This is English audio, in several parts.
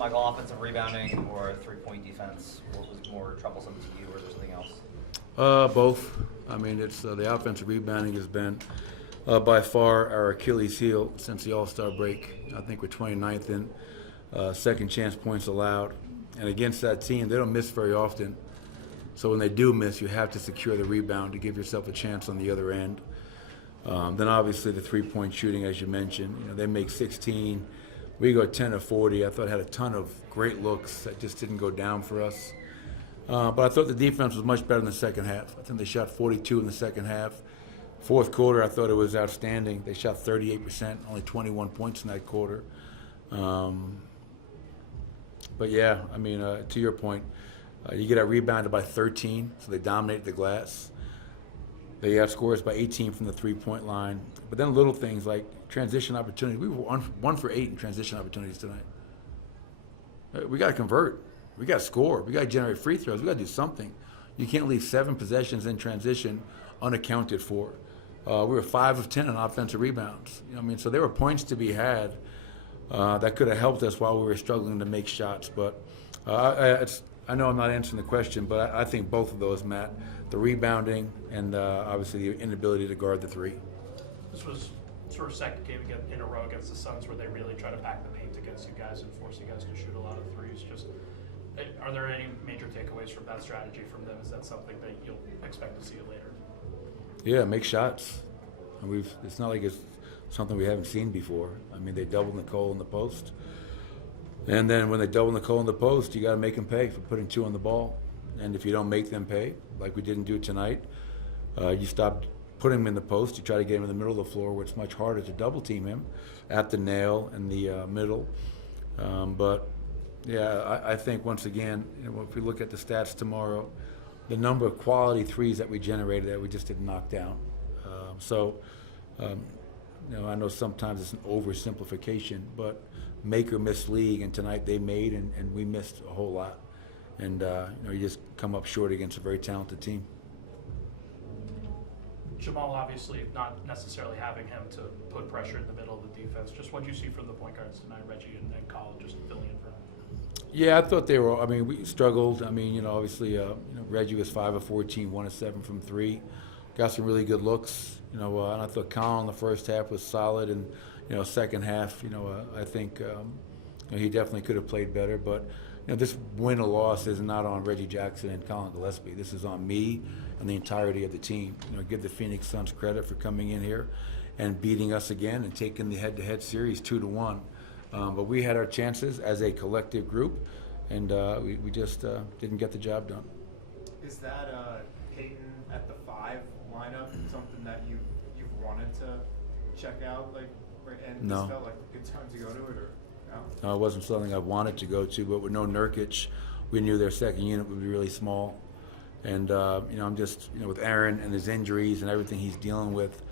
Michael, offensive rebounding or three-point defense? What was more troublesome to you, or is there something else? Both. I mean, it's the offensive rebounding has been by far our Achilles heel since the All-Star break. I think we're 29th in second chance points allowed. And against that team, they don't miss very often. So when they do miss, you have to secure the rebound to give yourself a chance on the other end. Then obviously the three-point shooting, as you mentioned. You know, they make 16. We go 10 of 40. I thought had a ton of great looks that just didn't go down for us. But I thought the defense was much better in the second half. I think they shot 42 in the second half. Fourth quarter, I thought it was outstanding. They shot 38%, only 21 points in that quarter. But yeah, I mean, to your point, you get rebounded by 13, so they dominate the glass. They outscore us by 18 from the three-point line. But then little things like transition opportunities. We were 1 for 8 in transition opportunities tonight. We got to convert. We got to score. We got to generate free throws. We got to do something. You can't leave 7 possessions in transition unaccounted for. We were 5 of 10 on offensive rebounds. You know what I mean? So there were points to be had that could have helped us while we were struggling to make shots. But I know I'm not answering the question, but I think both of those, Matt, the rebounding and obviously the inability to guard the three. This was sort of second game in a row against the Suns where they really try to pack the paint against you guys and force you guys to shoot a lot of threes. Just are there any major takeaways from that strategy from them? Is that something that you'll expect to see later? Yeah, make shots. And it's not like it's something we haven't seen before. I mean, they doubled Nicole in the post. And then when they double Nicole in the post, you got to make them pay for putting 2 on the ball. And if you don't make them pay, like we didn't do tonight, you stop putting him in the post. You try to get him in the middle of the floor where it's much harder to double team him at the nail in the middle. But yeah, I think once again, you know, if we look at the stats tomorrow, the number of quality threes that we generated that we just didn't knock down. You know, I know sometimes it's an oversimplification, but make or miss league, and tonight they made, and we missed a whole lot. And you know, you just come up short against a very talented team. Jamal, obviously not necessarily having him to put pressure in the middle of the defense. Just what do you see from the point guards tonight, Reggie and Colin, just filling in for him? Yeah, I thought they were. I mean, we struggled. I mean, you know, obviously, you know, Reggie was 5 of 14, 1 of 7 from 3. Got some really good looks. You know, and I thought Colin in the first half was solid, and you know, second half, you know, I think you know, he definitely could have played better. But you know, this win or loss is not on Reggie Jackson and Colin Gillespie. This is on me and the entirety of the team. You know, give the Phoenix Suns credit for coming in here and beating us again and taking the head-to-head series 2-1. But we had our chances as a collective group, and we just didn't get the job done. Is that Payton at the 5 lineup something that you've wanted to check out, like, and No. this felt like a good time to go to it, or no? No, it wasn't something I wanted to go to, but with no Nurkic, we knew their second unit would be really small. And, you know, I'm just, you know, with Aaron and his injuries and everything he's dealing with,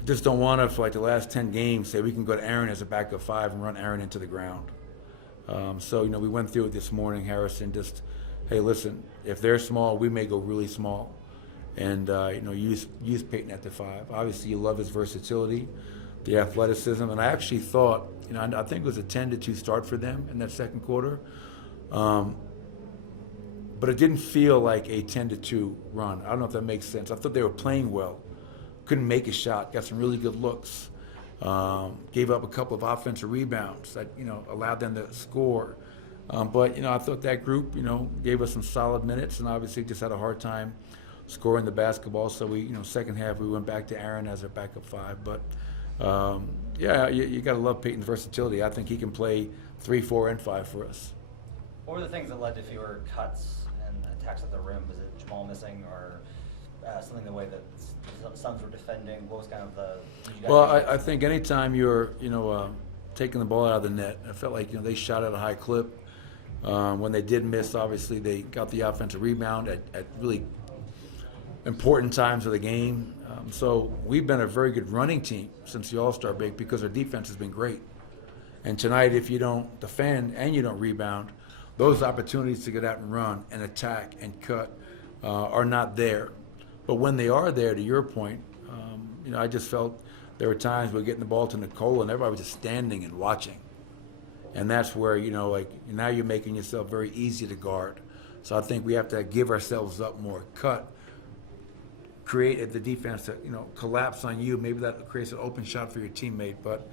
I just don't want to, for like the last 10 games, say we can go to Aaron as a backup 5 and run Aaron into the ground. So, you know, we went through it this morning, Harrison, just, hey, listen, if they're small, we may go really small. And, you know, use Payton at the 5. Obviously, you love his versatility, the athleticism. And I actually thought, you know, I think it was a 10-2 start for them in that second quarter. But it didn't feel like a 10-2 run. I don't know if that makes sense. I thought they were playing well. Couldn't make a shot. Got some really good looks. Gave up a couple of offensive rebounds that, you know, allowed them to score. But, you know, I thought that group, you know, gave us some solid minutes, and obviously just had a hard time scoring the basketball. So we, you know, second half we went back to Aaron as our backup 5. But yeah, you got to love Payton's versatility. I think he can play 3, 4, and 5 for us. What were the things that led to fewer cuts and attacks at the rim? Was it Jamal missing, or something the way that the Suns were defending? What was kind of the? Well, I think anytime you're, you know, taking the ball out of the net, I felt like, you know, they shot at a high clip. When they did miss, obviously they got the offensive rebound at really important times of the game. So we've been a very good running team since the All-Star break because our defense has been great. And tonight, if you don't defend and you don't rebound, those opportunities to get out and run and attack and cut are not there. But when they are there, to your point, you know, I just felt there were times we were getting the ball to Nicole and everybody was just standing and watching. And that's where, like now you're making yourself very easy to guard. So I think we have to give ourselves up more, create the defense to, collapse on you. Maybe that creates an open shot for your teammate. But,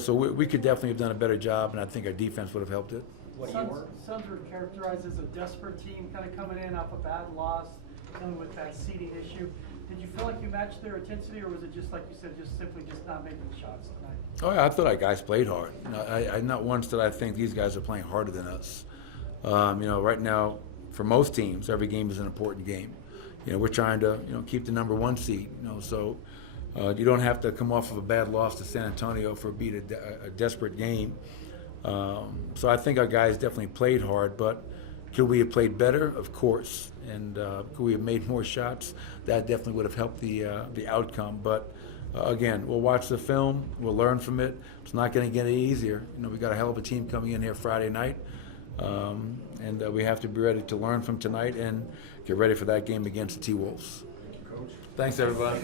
so we could definitely have done a better job, and I think our defense would have helped it. Suns were characterized as a desperate team, kind of coming in off a bad loss, dealing with that seeding issue. Did you feel like you matched their intensity, or was it just like you said, just simply not making the shots tonight? Oh, yeah, I thought our guys played hard. I not once did I think these guys are playing harder than us. Right now, for most teams, every game is an important game. We're trying to, keep the number 1 seed. So you don't have to come off of a bad loss to San Antonio for beat a desperate game. So I think our guys definitely played hard, but could we have played better? Of course. And could we have made more shots? That definitely would have helped the outcome. But again, we'll watch the film. We'll learn from it. It's not going to get any easier. We got a hell of a team coming in here Friday night. And we have to be ready to learn from tonight and get ready for that game against the T-Wolves. Thank you, Coach. Thanks, everybody.